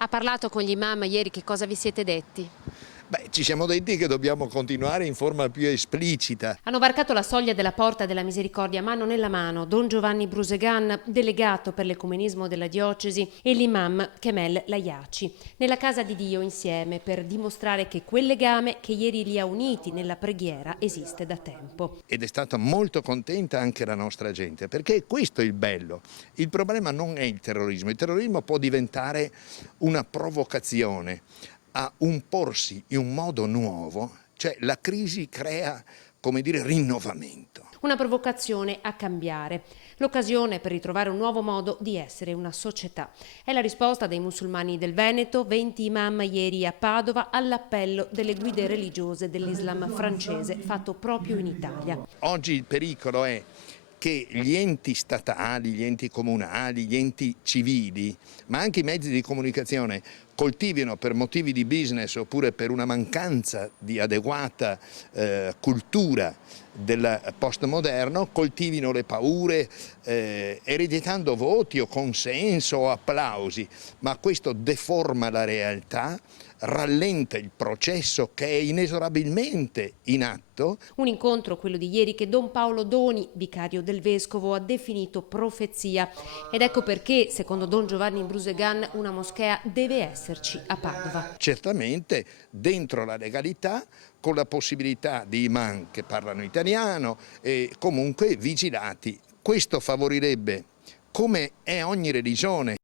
Ha parlato con gli imam ieri, che cosa vi siete detti? Beh, ci siamo detti che dobbiamo continuare in forma più esplicita. Hanno varcato la soglia della Porta della Misericordia mano nella mano Don Giovanni Brusegan, delegato per l'ecumenismo della diocesi, e l'imam Kemel Lajaci, nella casa di Dio insieme, per dimostrare che quel legame che ieri li ha uniti nella preghiera esiste da tempo. Ed è stata molto contenta anche la nostra gente, perché questo è il bello. Il problema non è il terrorismo può diventare una provocazione a un porsi in un modo nuovo, cioè la crisi crea, come dire, rinnovamento. Una provocazione a cambiare, l'occasione per ritrovare un nuovo modo di essere una società. È la risposta dei musulmani del Veneto, 20 imam ieri a Padova, all'appello delle guide religiose dell'Islam francese fatto proprio in Italia. Oggi il pericolo è che gli enti statali, gli enti comunali, gli enti civili, ma anche i mezzi di comunicazione coltivino per motivi di business oppure per una mancanza di adeguata cultura del postmoderno, coltivino le paure ereditando voti o consenso o applausi, ma questo deforma la realtà, rallenta il processo che è inesorabilmente in atto. Un incontro, quello di ieri, che Don Paolo Doni, vicario del Vescovo, ha definito profezia. Ed ecco perché, secondo Don Giovanni Brusegan, una moschea deve esserci a Padova. Certamente dentro la legalità, con la possibilità di imam che parlano italiano e comunque vigilati. Questo favorirebbe, come è ogni religione,